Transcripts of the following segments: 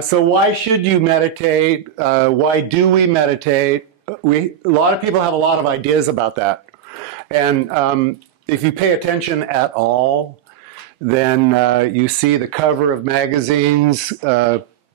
So why should you meditate? Why do we meditate? A lot of people have a lot of ideas about that. And if you pay attention at all, then you see the cover of magazines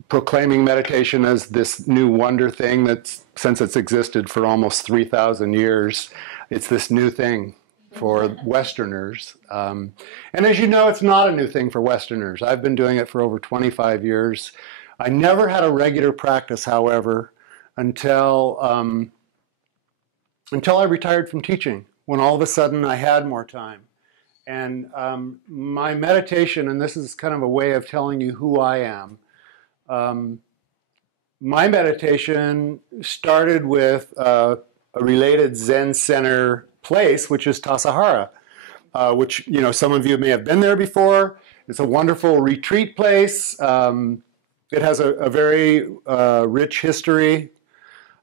proclaiming meditation as this new wonder thing that's, since it's existed for almost 3,000 years, it's this new thing for Westerners. And as you know, it's not a new thing for Westerners. I've been doing it for over 25 years. I never had a regular practice, however, until I retired from teaching, when all of a sudden I had more time. And my meditation, and this is kind of a way of telling you who I am, my meditation started with a related Zen center place, which is Tassajara, which, you know, some of you may have been there before. It's a wonderful retreat place. It has a very rich history,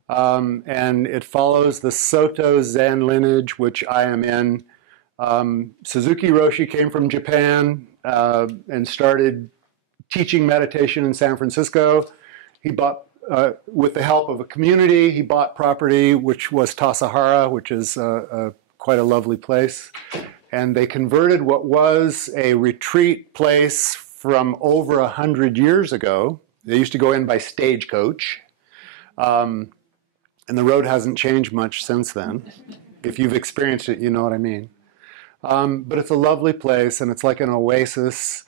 and it follows the Soto Zen lineage, which I am in. Suzuki Roshi came from Japan and started teaching meditation in San Francisco. He bought, with the help of a community, he bought property, which was Tassajara, which is quite a lovely place. And they converted what was a retreat place from over 100 years ago. They used to go in by stagecoach. And the road hasn't changed much since then. If you've experienced it, you know what I mean. But it's a lovely place, and it's like an oasis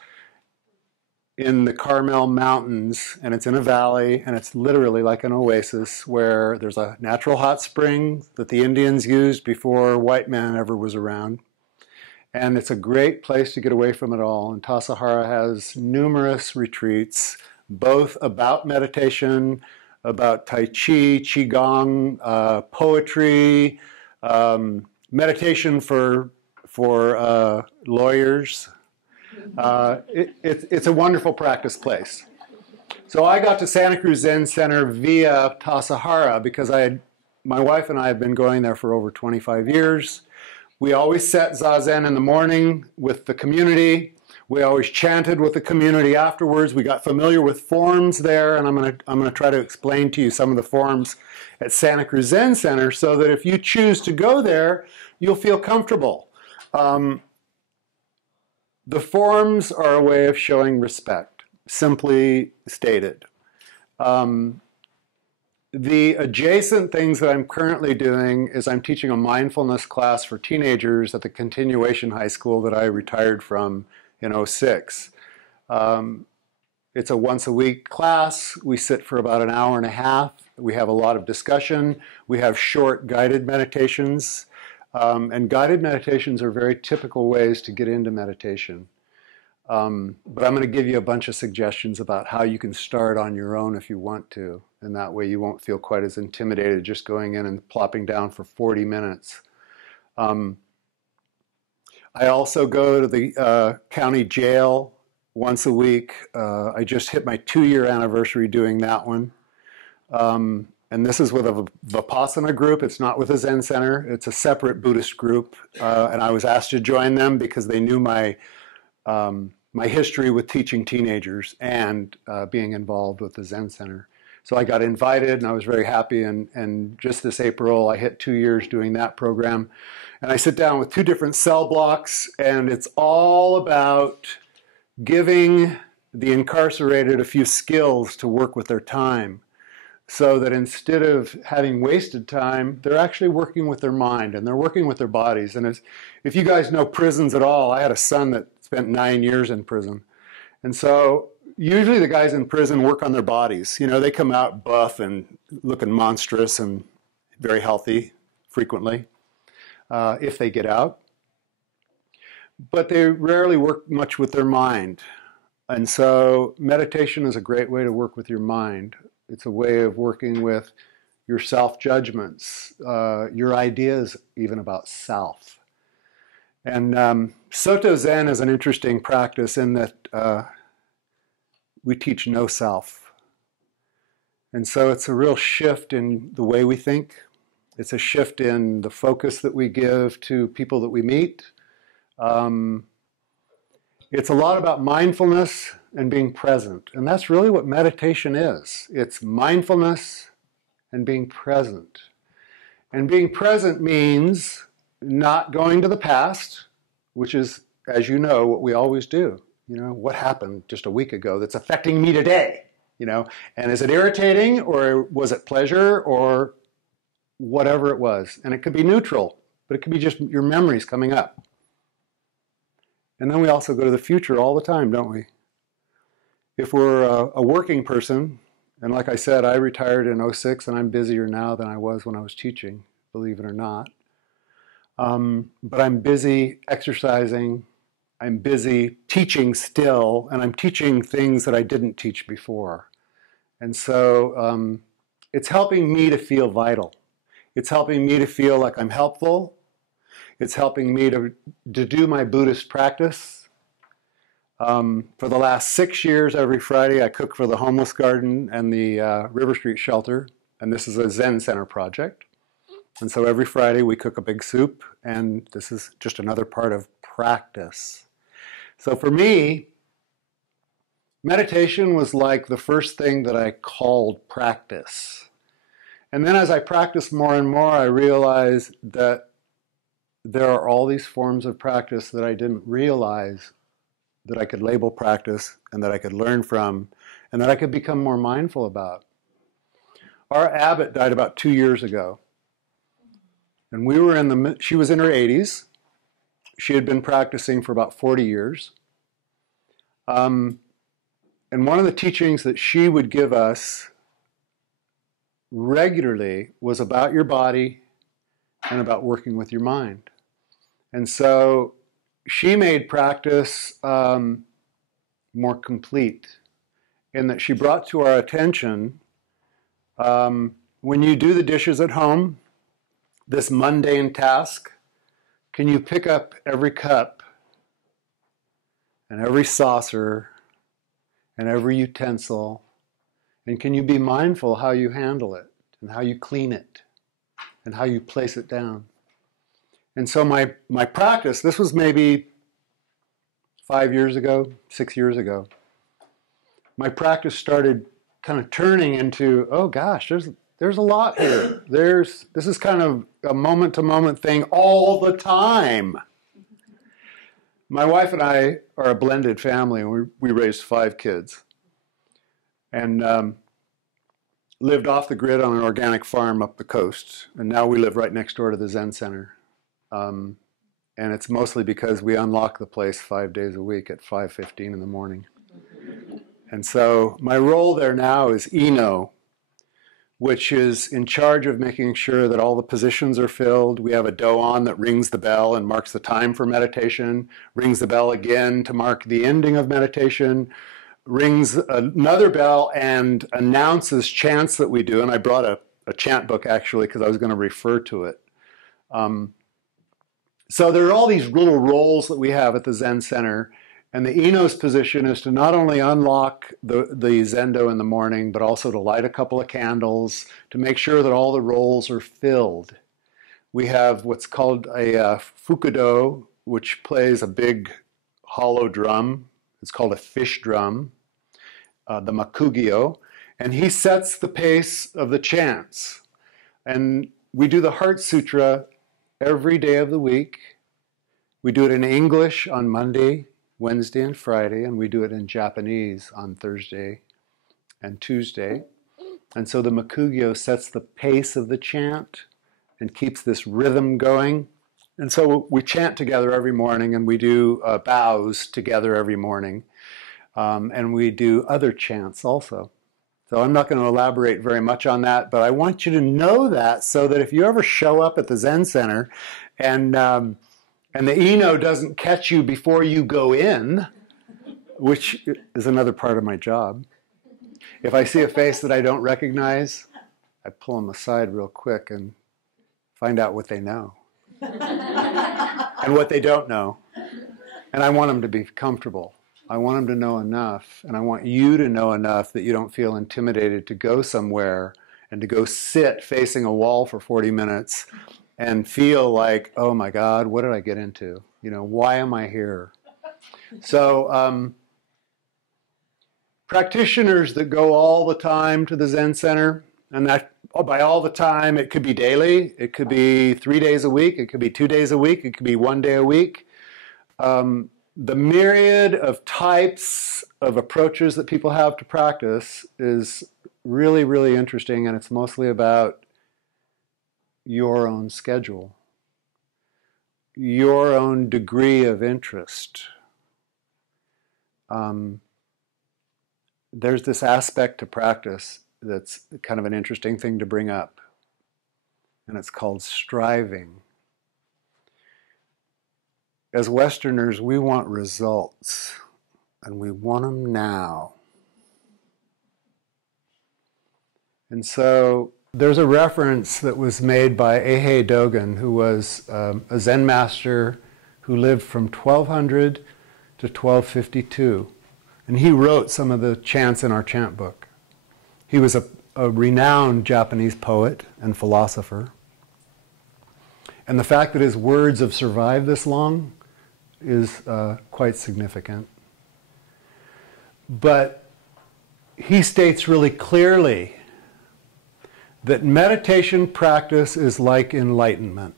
in the Carmel Mountains, and it's in a valley, and it's literally like an oasis where there's a natural hot spring that the Indians used before white man ever was around. And it's a great place to get away from it all. And Tassajara has numerous retreats, both about meditation, about Tai Chi, Qigong, poetry, meditation for lawyers. It's a wonderful practice place. So I got to Santa Cruz Zen Center via Tassajara because my wife and I have been going there for over 25 years. We always sat Zazen in the morning with the community. We always chanted with the community afterwards. We got familiar with forms there, and I'm gonna try to explain to you some of the forms at Santa Cruz Zen Center so that if you choose to go there, you'll feel comfortable. The forms are a way of showing respect, simply stated. The adjacent things that I'm currently doing is I'm teaching a mindfulness class for teenagers at the continuation high school that I retired from in '06. It's a once-a-week class. We sit for about an hour and a half. We have a lot of discussion. We have short guided meditations. And guided meditations are very typical ways to get into meditation. But I'm going to give you a bunch of suggestions about how you can start on your own if you want to. And that way you won't feel quite as intimidated just going in and plopping down for 40 minutes. I also go to the county jail once a week. I just hit my 2-year anniversary doing that one. And this is with a Vipassana group. It's not with a Zen center. It's a separate Buddhist group. And I was asked to join them because they knew my history with teaching teenagers and being involved with the Zen center. So I got invited, and I was very happy. And just this April, I hit 2 years doing that program. And I sit down with 2 different cell blocks, and it's all about giving the incarcerated a few skills to work with their time, so that instead of having wasted time, they're actually working with their mind and they're working with their bodies. And if you guys know prisons at all, I had a son that spent 9 years in prison. And so usually the guys in prison work on their bodies. You know, they come out buff and looking monstrous and very healthy frequently, if they get out. But they rarely work much with their mind. And so meditation is a great way to work with your mind. It's a way of working with your self-judgments, your ideas even about self. And Soto Zen is an interesting practice in that we teach no self. And so it's a real shift in the way we think. It's a shift in the focus that we give to people that we meet. It's a lot about mindfulness, and being present. And that's really what meditation is. It's mindfulness and being present. And being present means not going to the past, which is, as you know, what we always do. You know, what happened just a week ago that's affecting me today? You know, and is it irritating, or was it pleasure, or whatever it was? And it could be neutral, but it could be just your memories coming up. And then we also go to the future all the time, don't we? If we're a working person, and like I said, I retired in '06, and I'm busier now than I was when I was teaching, believe it or not. But I'm busy exercising, I'm busy teaching still, and I'm teaching things that I didn't teach before. And so it's helping me to feel vital. It's helping me to feel like I'm helpful. It's helping me to do my Buddhist practice. For the last 6 years, every Friday, I cook for the Homeless Garden and the River Street Shelter. And this is a Zen Center project. And so every Friday, we cook a big soup. And this is just another part of practice. So for me, meditation was like the first thing that I called practice. And then as I practiced more and more, I realized that there are all these forms of practice that I didn't realize that I could label practice and that I could learn from and that I could become more mindful about. Our abbot died about 2 years ago. And we were she was in her 80s. She had been practicing for about 40 years. And one of the teachings that she would give us regularly was about your body and about working with your mind. And so she made practice more complete in that she brought to our attention, when you do the dishes at home, this mundane task, can you pick up every cup and every saucer and every utensil, and can you be mindful how you handle it and how you clean it and how you place it down? And so my practice, this was maybe 5 years ago, 6 years ago, my practice started kind of turning into, oh gosh, there's a lot here. This is kind of a moment-to-moment thing all the time. My wife and I are a blended family, and we raised 5 kids. And lived off the grid on an organic farm up the coast. And now we live right next door to the Zen Center. And it's mostly because we unlock the place 5 days a week at 5:15 in the morning. And so my role there now is Eno, which is in charge of making sure that all the positions are filled. We have a doan that rings the bell and marks the time for meditation, rings the bell again to mark the ending of meditation, rings another bell and announces chants that we do. And I brought a chant book actually because I was going to refer to it. So there are all these little roles that we have at the Zen Center. And the Eno's position is to not only unlock the Zendo in the morning, but also to light a couple of candles, to make sure that all the roles are filled. We have what's called a fukudo, which plays a big hollow drum. It's called a fish drum, the makugyo. And he sets the pace of the chants. And we do the Heart Sutra every day of the week. We do it in English on Monday, Wednesday, and Friday, and we do it in Japanese on Thursday and Tuesday. And so the makugyo sets the pace of the chant and keeps this rhythm going. And so we chant together every morning, and we do bows together every morning. And we do other chants also. So I'm not going to elaborate very much on that, but I want you to know that so that if you ever show up at the Zen Center and the Eno doesn't catch you before you go in, which is another part of my job. If I see a face that I don't recognize, I pull them aside real quick and find out what they know and what they don't know. And I want them to be comfortable. I want them to know enough, and I want you to know enough that you don't feel intimidated to go somewhere and to go sit facing a wall for 40 minutes and feel like, oh my God, what did I get into? You know, why am I here? So practitioners that go all the time to the Zen Center, and that by all the time, it could be daily, it could be 3 days a week, it could be 2 days a week, it could be 1 day a week. The myriad of types of approaches that people have to practice is really, really interesting, and it's mostly about your own schedule, your own degree of interest. There's this aspect to practice that's kind of an interesting thing to bring up, and it's called striving. As Westerners, we want results, and we want them now. And so there's a reference that was made by Eihei Dogen, who was a Zen master who lived from 1200 to 1252. And he wrote some of the chants in our chant book. He was a renowned Japanese poet and philosopher. And the fact that his words have survived this long is quite significant. But he states really clearly that meditation practice is like enlightenment.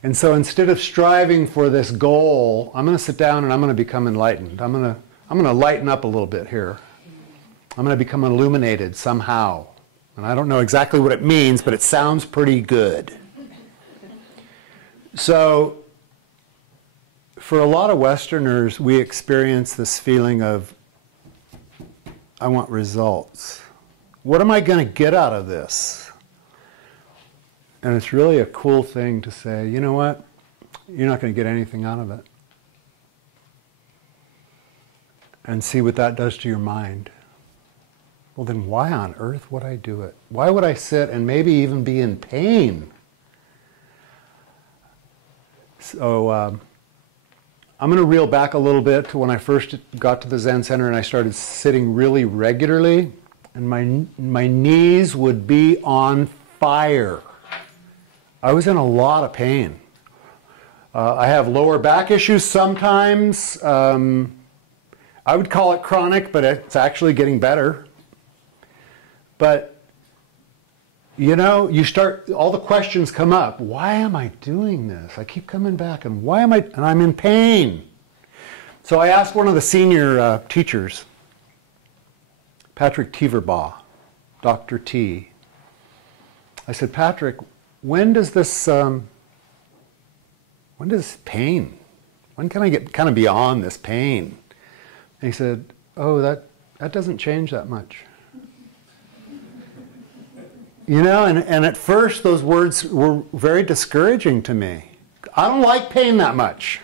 And so instead of striving for this goal, I'm going to sit down and I'm going to become enlightened. I'm going to lighten up a little bit here. I'm going to become illuminated somehow. And I don't know exactly what it means, but it sounds pretty good. So for a lot of Westerners, we experience this feeling of, I want results. What am I going to get out of this? And it's really a cool thing to say, you know what? You're not going to get anything out of it. And see what that does to your mind. Well, then why on earth would I do it? Why would I sit and maybe even be in pain? So I'm going to reel back a little bit to when I first got to the Zen Center and I started sitting really regularly, and my knees would be on fire. I was in a lot of pain. I have lower back issues sometimes. I would call it chronic, but it's actually getting better. But, you know, you start, all the questions come up. Why am I doing this? I keep coming back, and why am I, and I'm in pain. So I asked one of the senior teachers, Patrick Teverbaugh, Dr. T. I said, Patrick, when does pain, when can I get kind of beyond this pain? And he said, oh, that doesn't change that much. You know, and at first those words were very discouraging to me. I don't like pain that much.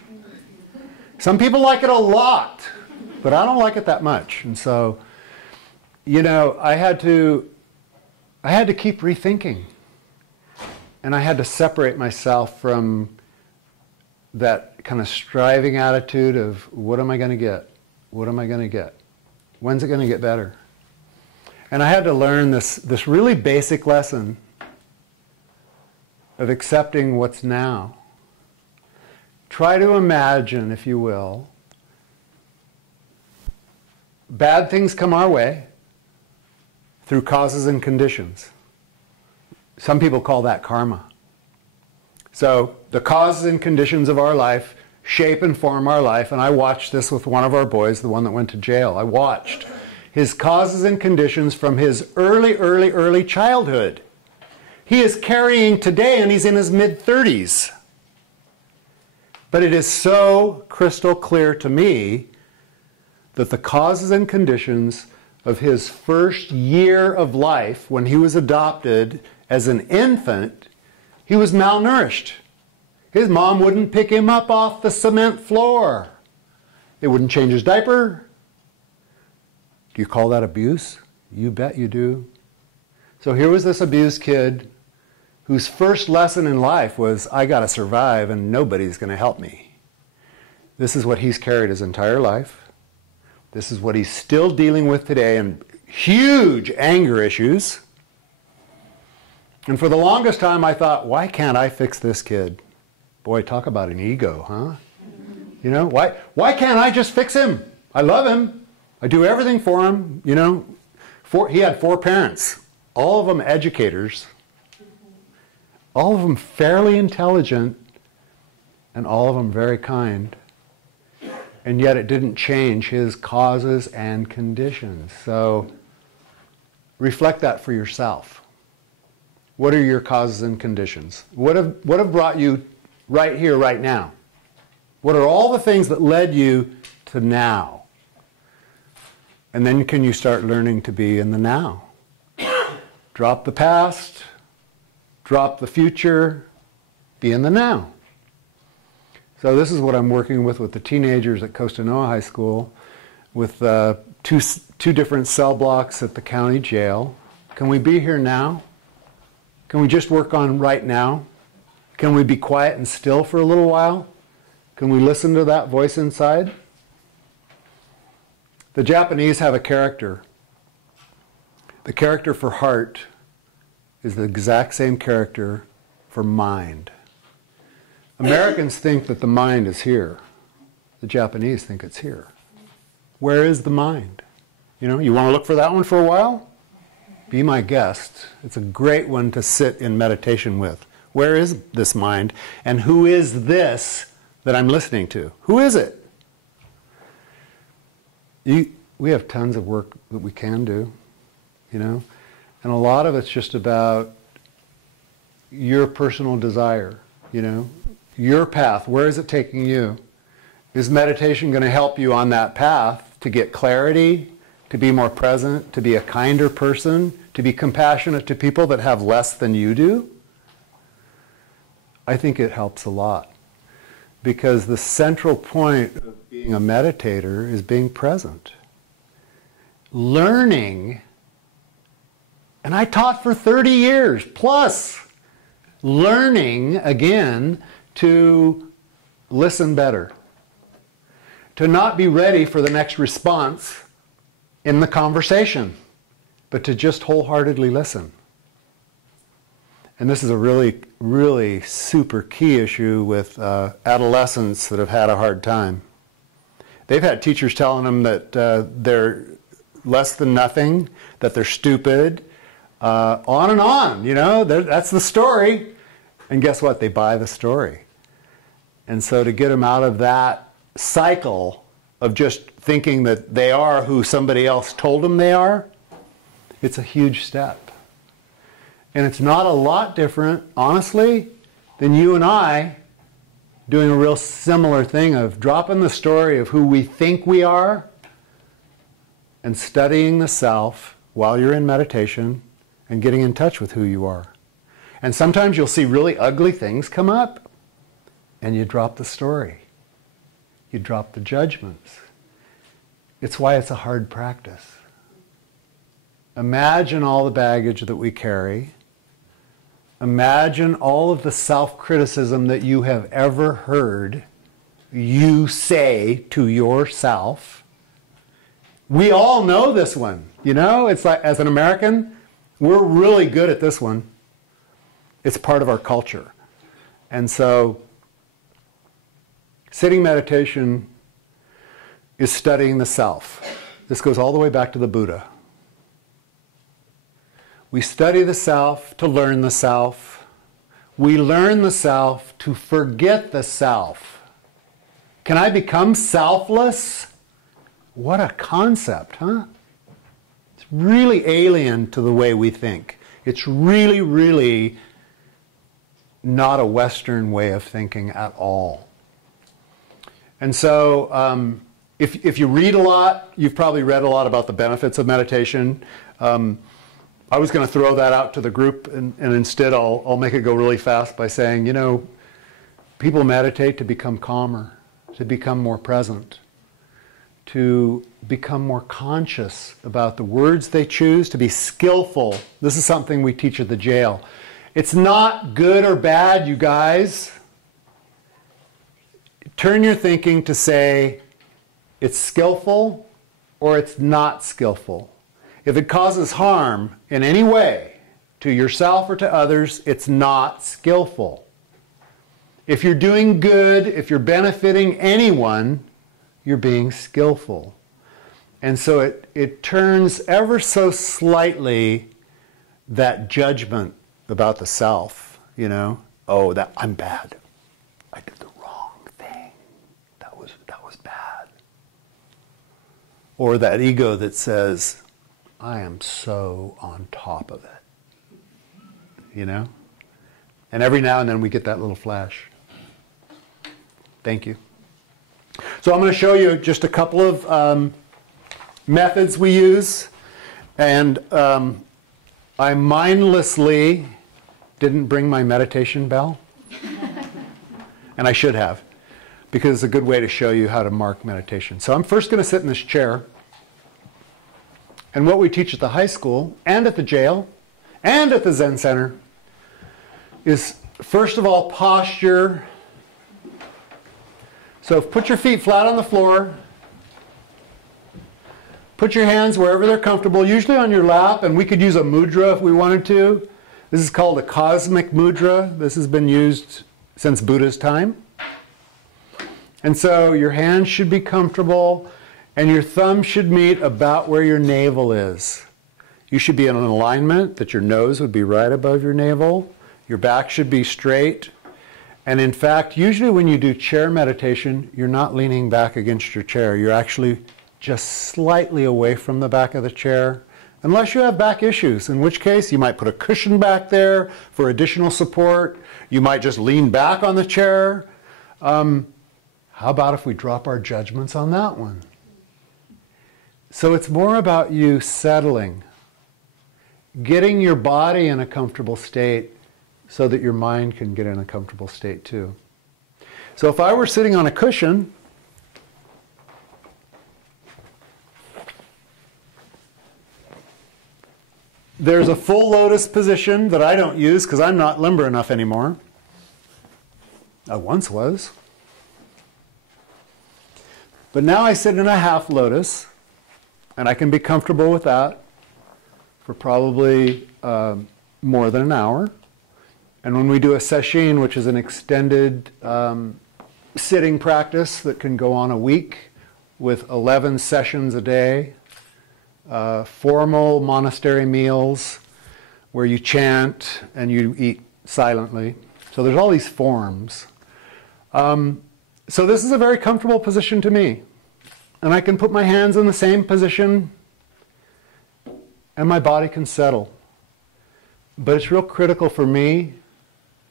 Some people like it a lot, but I don't like it that much. And so, you know, I had to keep rethinking. And I had to separate myself from that kind of striving attitude of, what am I going to get? What am I going to get? When's it going to get better? And I had to learn this really basic lesson of accepting what's now. Try to imagine, if you will, bad things come our way through causes and conditions. Some people call that karma. So the causes and conditions of our life shape and form our life, and I watched this with one of our boys, the one that went to jail. I watched his causes and conditions from his early childhood. He is carrying today, and he's in his mid-30s. But it is so crystal clear to me that the causes and conditions of his first year of life, when he was adopted as an infant, he was malnourished. His mom wouldn't pick him up off the cement floor. They wouldn't change his diaper. Do you call that abuse? You bet you do. So here was this abused kid whose first lesson in life was, I got to survive and nobody's going to help me. This is what he's carried his entire life. This is what he's still dealing with today, and huge anger issues. And for the longest time I thought, why can't I fix this kid? Boy, talk about an ego, huh? You know, why can't I just fix him? I love him. I do everything for him, you know. He had 4 parents, all of them educators, all of them fairly intelligent, and all of them very kind. And yet it didn't change his causes and conditions. So reflect that for yourself. What are your causes and conditions? What have brought you right here, right now? What are all the things that led you to now? And then can you start learning to be in the now? Drop the past, drop the future, be in the now. So this is what I'm working with the teenagers at Costanoa High School, with two different cell blocks at the county jail. Can we be here now? Can we just work on right now? Can we be quiet and still for a little while? Can we listen to that voice inside? The Japanese have a character. The character for heart is the exact same character for mind. Americans think that the mind is here. The Japanese think it's here. Where is the mind? You know, you want to look for that one for a while? Be my guest. It's a great one to sit in meditation with. Where is this mind? And who is this that I'm listening to? Who is it? We have tons of work that we can do, you know, and a lot of it's just about your personal desire, you know, your path. Where is it taking you? Is meditation going to help you on that path to get clarity, to be more present, to be a kinder person, to be compassionate to people that have less than you do? I think it helps a lot, because the central point of being a meditator is being present. Learning, and I taught for 30 years plus, learning again to listen better, to not be ready for the next response in the conversation, but to just wholeheartedly listen. And this is a really, really super key issue with adolescents that have had a hard time. They've had teachers telling them that they're less than nothing, that they're stupid, on and on, you know, that's the story. And guess what? They buy the story. And so to get them out of that cycle of just thinking that they are who somebody else told them they are, it's a huge step. And it's not a lot different, honestly, than you and I doing a real similar thing of dropping the story of who we think we are and studying the self while you're in meditation and getting in touch with who you are. And sometimes you'll see really ugly things come up and you drop the story. You drop the judgments. It's why it's a hard practice. Imagine all the baggage that we carry. Imagine all of the self-criticism that you have ever heard you say to yourself. We all know this one, you know? It's like, as an American, we're really good at this one. It's part of our culture. And so, sitting meditation is studying the self. This goes all the way back to the Buddha. We study the self to learn the self. We learn the self to forget the self. Can I become selfless? What a concept, huh? It's really alien to the way we think. It's really, really not a Western way of thinking at all. And so if you read a lot, you've probably read a lot about the benefits of meditation. I was going to throw that out to the group, and instead I'll make it go really fast by saying, you know, people meditate to become calmer, to become more present, to become more conscious about the words they choose, to be skillful. This is something we teach at the jail. It's not good or bad, you guys. Turn your thinking to say it's skillful or it's not skillful. If it causes harm in any way to yourself or to others, it's not skillful. If you're doing good, if you're benefiting anyone, you're being skillful. And so it turns ever so slightly that judgment about the self, you know, oh, that I'm bad. I did the wrong thing. That was bad. Or that ego that says, I am so on top of it. You know? And every now and then we get that little flash. Thank you. So I'm going to show you just a couple of methods we use. And I mindlessly didn't bring my meditation bell. And I should have, because it's a good way to show you how to mark meditation. So I'm first going to sit in this chair. And what we teach at the high school and at the jail and at the Zen Center is, first of all, posture. So put your feet flat on the floor. Put your hands wherever they're comfortable, usually on your lap, and we could use a mudra if we wanted to. This is called a cosmic mudra. This has been used since Buddha's time. And so your hands should be comfortable, and your thumb should meet about where your navel is. You should be in an alignment that your nose would be right above your navel. Your back should be straight. And in fact, usually when you do chair meditation, you're not leaning back against your chair. You're actually just slightly away from the back of the chair, unless you have back issues, in which case you might put a cushion back there for additional support. You might just lean back on the chair. How about if we drop our judgments on that one? So it's more about you settling, getting your body in a comfortable state so that your mind can get in a comfortable state too. So if I were sitting on a cushion, there's a full lotus position that I don't use because I'm not limber enough anymore. I once was. But now I sit in a half lotus, and I can be comfortable with that for probably more than an hour. And when we do a sesshin, which is an extended sitting practice that can go on a week with 11 sessions a day, formal monastery meals where you chant and you eat silently. So there's all these forms. So this is a very comfortable position to me. And I can put my hands in the same position and my body can settle. But it's real critical for me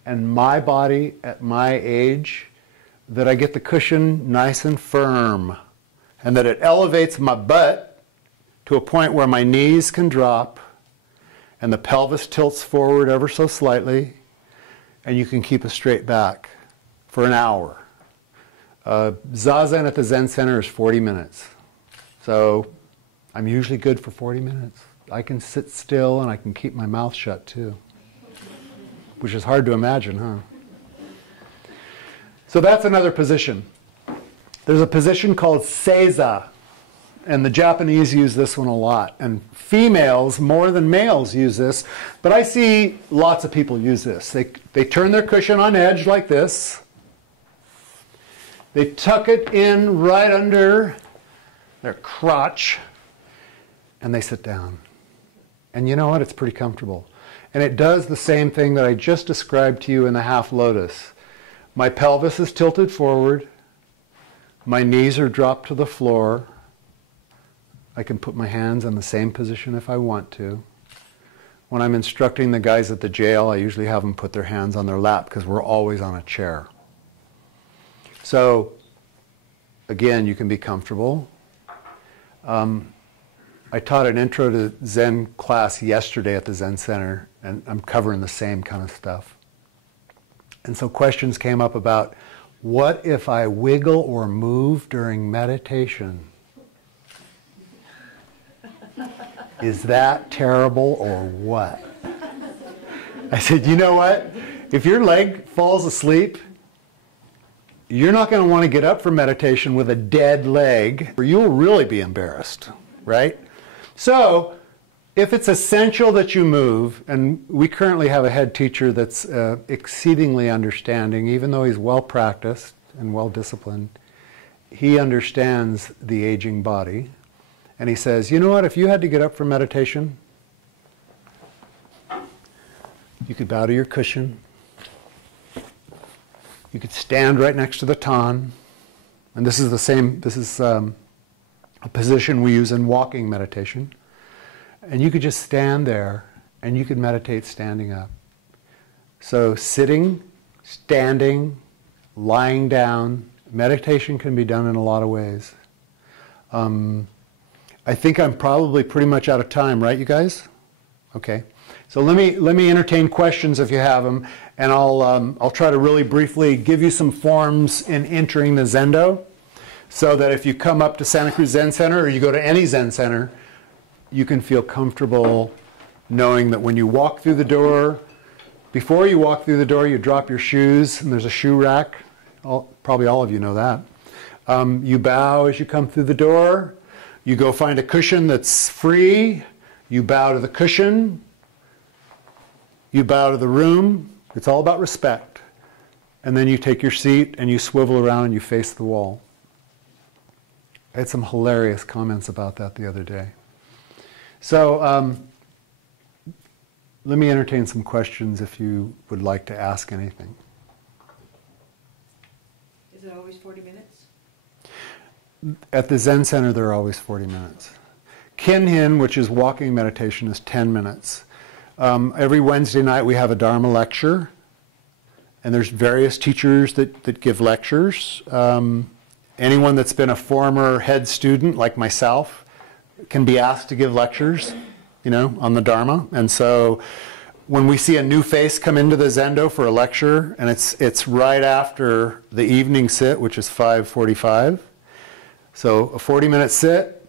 and my body at my age that I get the cushion nice and firm and that it elevates my butt to a point where my knees can drop and the pelvis tilts forward ever so slightly, and you can keep a straight back for an hour. Zazen at the Zen Center is 40 minutes. So I'm usually good for 40 minutes. I can sit still and I can keep my mouth shut too, which is hard to imagine, huh? So that's another position. There's a position called seiza, and the Japanese use this one a lot. And females, more than males, use this. But I see lots of people use this. They turn their cushion on edge like this. They tuck it in right under their crotch, and they sit down. And you know what? It's pretty comfortable. And it does the same thing that I just described to you in the half lotus. My pelvis is tilted forward. My knees are dropped to the floor. I can put my hands in the same position if I want to. When I'm instructing the guys at the jail, I usually have them put their hands on their lap because we're always on a chair. So, again, you can be comfortable. I taught an intro to Zen class yesterday at the Zen Center, and I'm covering the same kind of stuff. And so questions came up about, what if I wiggle or move during meditation? Is that terrible or what? I said, you know what? If your leg falls asleep, you're not going to want to get up for meditation with a dead leg, or you'll really be embarrassed, right? So, if it's essential that you move, and we currently have a head teacher that's exceedingly understanding, even though he's well practiced and well disciplined, he understands the aging body. And he says, you know what, if you had to get up for meditation, you could bow to your cushion. You could stand right next to the tan. And this is the same, this is a position we use in walking meditation. And you could just stand there and you could meditate standing up. So sitting, standing, lying down, meditation can be done in a lot of ways. I think I'm probably pretty much out of time, right, you guys? Okay. So let me entertain questions if you have them, and I'll try to really briefly give you some forms in entering the Zendo, so that if you come up to Santa Cruz Zen Center or you go to any Zen center, you can feel comfortable knowing that when you walk through the door, before you walk through the door, you drop your shoes, and there's a shoe rack. Probably all of you know that. You bow as you come through the door. You go find a cushion that's free. You bow to the cushion. You bow to the room. It's all about respect. And then you take your seat and you swivel around and you face the wall. I had some hilarious comments about that the other day. So let me entertain some questions if you would like to ask anything. Is it always 40 minutes? At the Zen Center, there are always 40 minutes. Kinhin, which is walking meditation, is 10 minutes. Every Wednesday night we have a Dharma lecture, and there's various teachers that give lectures. Anyone that's been a former head student, like myself, can be asked to give lectures, on the Dharma. And so when we see a new face come into the Zendo for a lecture, and it's right after the evening sit, which is 5:45. So a 40-minute sit,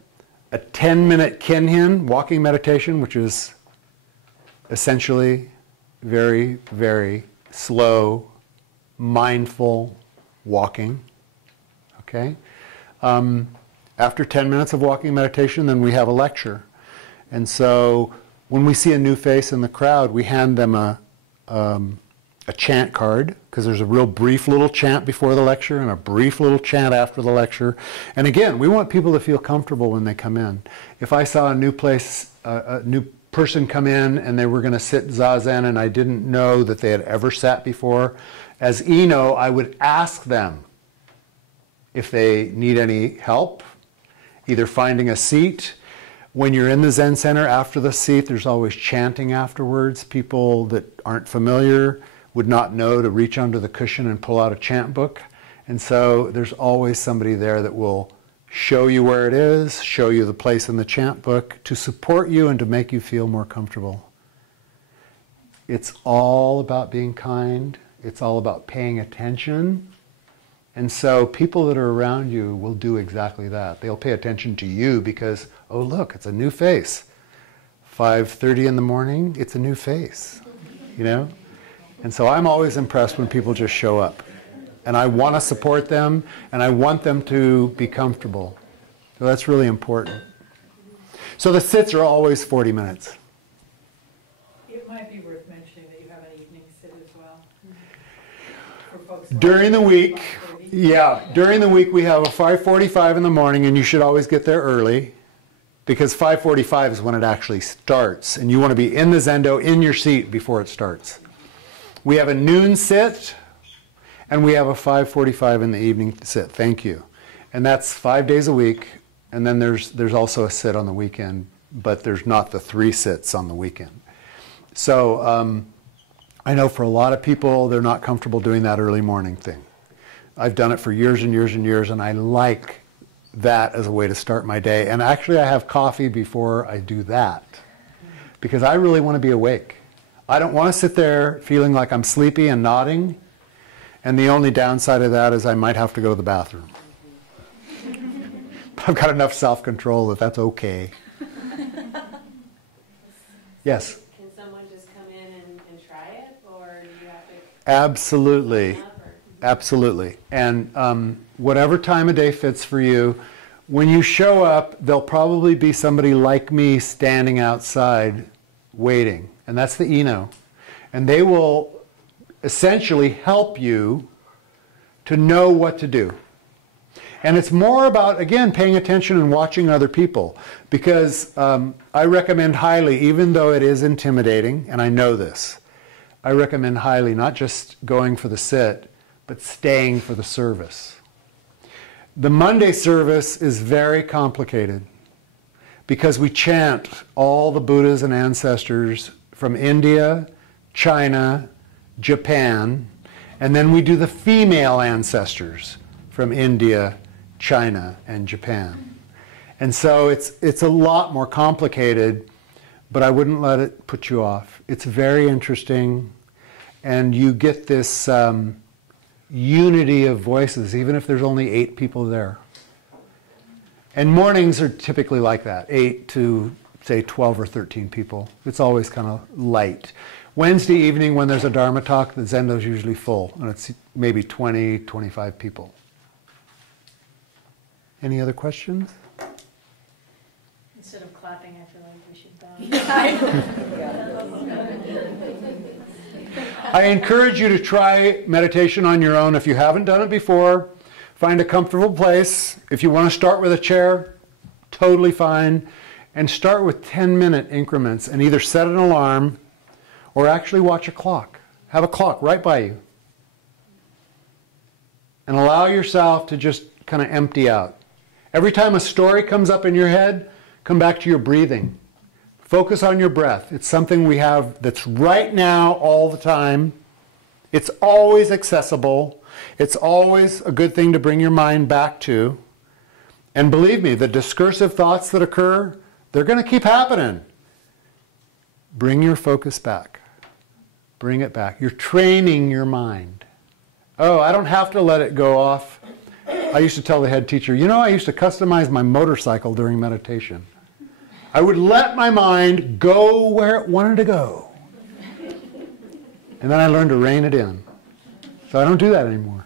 a 10-minute Kinhin, walking meditation, which is essentially very, very slow, mindful walking. Okay? After 10 minutes of walking meditation, then we have a lecture. And so when we see a new face in the crowd, we hand them a chant card, because there's a real brief little chant before the lecture and a brief little chant after the lecture. And again, we want people to feel comfortable when they come in. If I saw a new person come in and they were going to sit Zazen and I didn't know that they had ever sat before, as Eno, I would ask them if they need any help, either finding a seat. When you're in the Zen Center, after the seat, there's always chanting afterwards. People that aren't familiar would not know to reach under the cushion and pull out a chant book. And so there's always somebody there that will show you where it is, show you the place in the chant book, to support you and to make you feel more comfortable. It's all about being kind. It's all about paying attention. And so people that are around you will do exactly that. They'll pay attention to you because, oh look, it's a new face. 5:30 in the morning, it's a new face, And so I'm always impressed when people just show up. And I want to support them, and I want them to be comfortable. So that's really important. So the sits are always 40 minutes. It might be worth mentioning that you have an evening sit as well. For folks During the week, during the week we have a 5:45 in the morning, and you should always get there early, because 5:45 is when it actually starts, and you want to be in the Zendo, in your seat before it starts. We have a noon sit, and we have a 5:45 in the evening sit. Thank you. And that's 5 days a week, and then there's also a sit on the weekend, but there's not the 3 sits on the weekend. So I know for a lot of people, they're not comfortable doing that early morning thing. I've done it for years and years and years, and I like that as a way to start my day. And actually, I have coffee before I do that, because I really want to be awake. I don't want to sit there feeling like I'm sleepy and nodding, and the only downside of that is I might have to go to the bathroom. I've got enough self-control that that's okay. Yes? Can someone just come in and try it, or do you have to? Absolutely. Absolutely. And whatever time of day fits for you, when you show up, there'll probably be somebody like me standing outside waiting. And that's the Eno. And they will essentially help you to know what to do. And it's more about, again, paying attention and watching other people. Because I recommend highly, even though it is intimidating, and I know this, I recommend highly not just going for the sit, but staying for the service. The Monday service is very complicated because we chant all the Buddhas and ancestors from India, China, Japan, and then we do the female ancestors from India, China, and Japan. And so it's a lot more complicated, but I wouldn't let it put you off. It's very interesting, and you get this unity of voices, even if there's only 8 people there. And mornings are typically like that, 8 to, say, 12 or 13 people. It's always kind of light. Wednesday evening, when there's a Dharma talk, the Zendo's usually full, and it's maybe 20, 25 people. Any other questions? Instead of clapping, I feel like we should bow. I encourage you to try meditation on your own if you haven't done it before. Find a comfortable place. If you want to start with a chair, totally fine. And start with 10-minute increments and either set an alarm or actually watch a clock. Have a clock right by you. And allow yourself to just kind of empty out. Every time a story comes up in your head, come back to your breathing. Focus on your breath. It's something we have that's right now all the time. It's always accessible. It's always a good thing to bring your mind back to. And believe me, the discursive thoughts that occur, they're going to keep happening. Bring your focus back. Bring it back. You're training your mind. Oh, I don't have to let it go off. I used to tell the head teacher, you know, I used to customize my motorcycle during meditation. I would let my mind go where it wanted to go. And then I learned to rein it in. So I don't do that anymore.